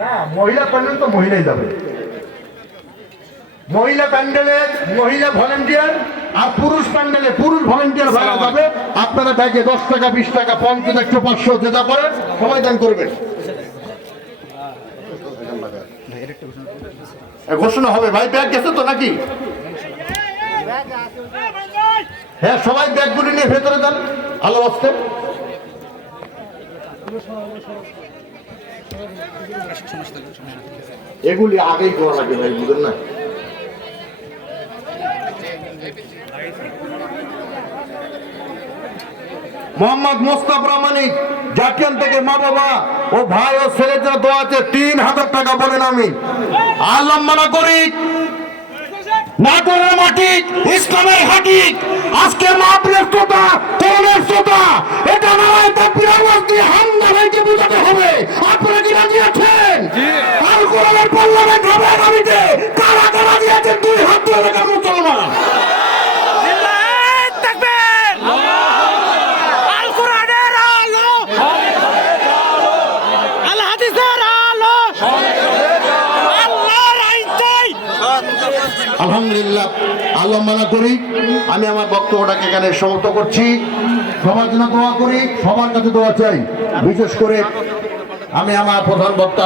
না, মহিলা প্যান্ডেল তো মহিলাই যাবে। মহিলা প্যান্ডেলে মহিলা ভলেন্টিয়ার আর পুরুষ প্যান্ডেলে পুরুষ ভলেন্টিয়ার ভাড়া যাবে। আপনারা ব্যাগে 10 টাকা 20 টাকা 50 100 500 যেটা পারেন সবাই দান করবেন। ঘোষণা হবে ভাই, ব্যাগ গেছে তো নাকি? হ্যাঁ, সবাই ব্যাগগুলি নিয়ে ভেতরে যান আলো আসতে। এগুলি আগেই করা লাগে ভাই, বুঝেন না? মোহাম্মদ মোস্তাফা মানিক জাকিয়ান থেকে মা বাবা ও ভাই ও ছেলের জন্য দোয়া আছে 3000 টাকা বলেন। আমি আল্লাহ মানা করি নাটোরের মাটি ইসলামের হাটি, আজকে মাহফিলের শ্রোতা তরুণের শ্রোতা এটা নয়, তাকবীর আওয়াজ দিয়ে হামদা ভাইকে বুঝাতে হবে। আপনারা কি রাজি আছেন? আল কোরআনের পার্লামেন্ট হবে আগামীতে। কারা কারা দিয়েছেন 2 হাত তুলে দেখান মুসলমান। আলহামদুলিল্লাহ, আল্লাহ মানা করি। আমি আমার বক্তব্যটাকে এখানে সমাপ্ত করছি। সবার জন্য দোয়া করি, সবার কাছে দোয়া চাই। বিশেষ করে আমি আমার প্রধান বক্তা